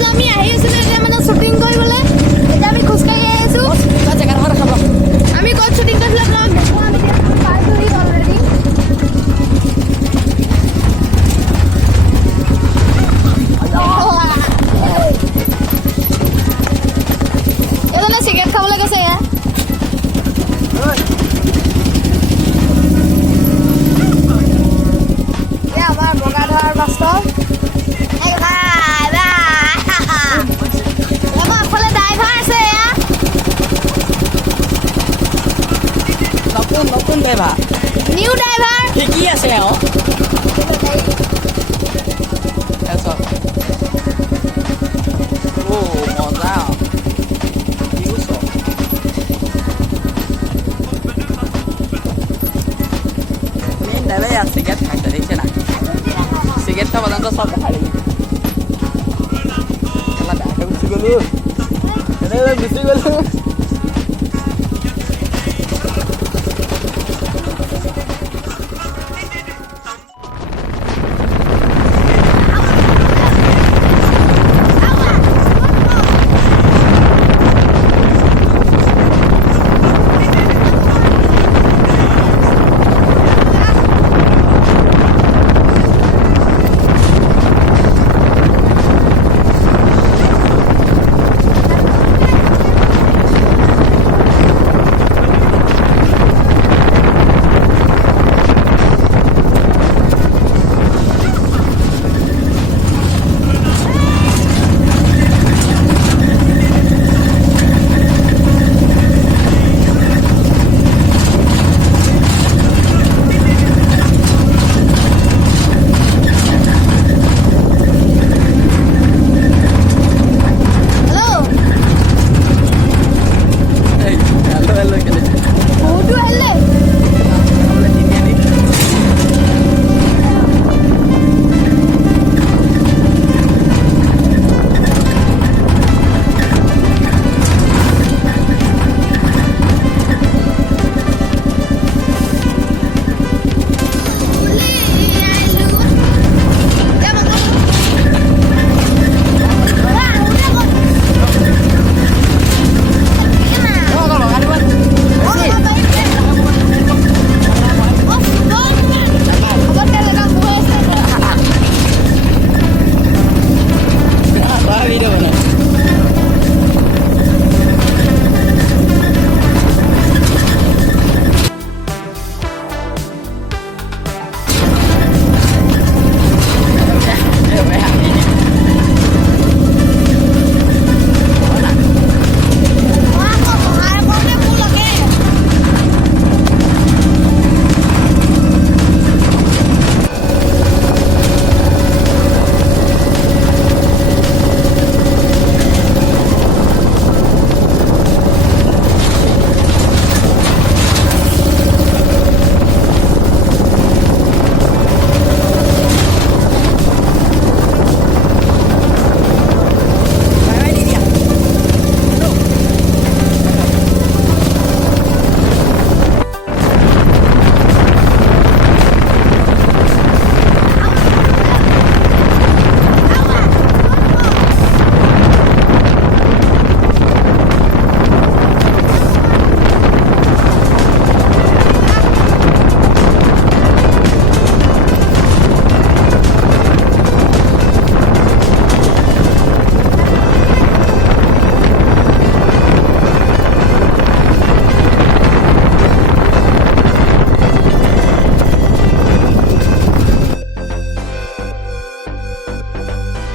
যে আমি আহি আছিলো এতিয়া মানে শ্বুটিং কৰিবলৈ এতিয়া আমি খোজকাঢ়ি আহি আছো জেগাত খাব আমি ক'ত শ্বুটিং কৰিছিলো আপোনাক দেখুৱাম এতিয়া পাইছোহি অলৰেডি এজনে চিগাৰেট খাবলৈ গৈছে এয়া এয়া আমাৰ বগাধৰাৰ বাস্তৱ নতুন ড্ৰাইভাৰ নিউ ড্ৰাইভাৰ শিকি আছে মজা চিগাৰেট খাইছে দেখিছে না চিগাৰেট খাব জানো চব খাই গুচি গলো গুচি গলো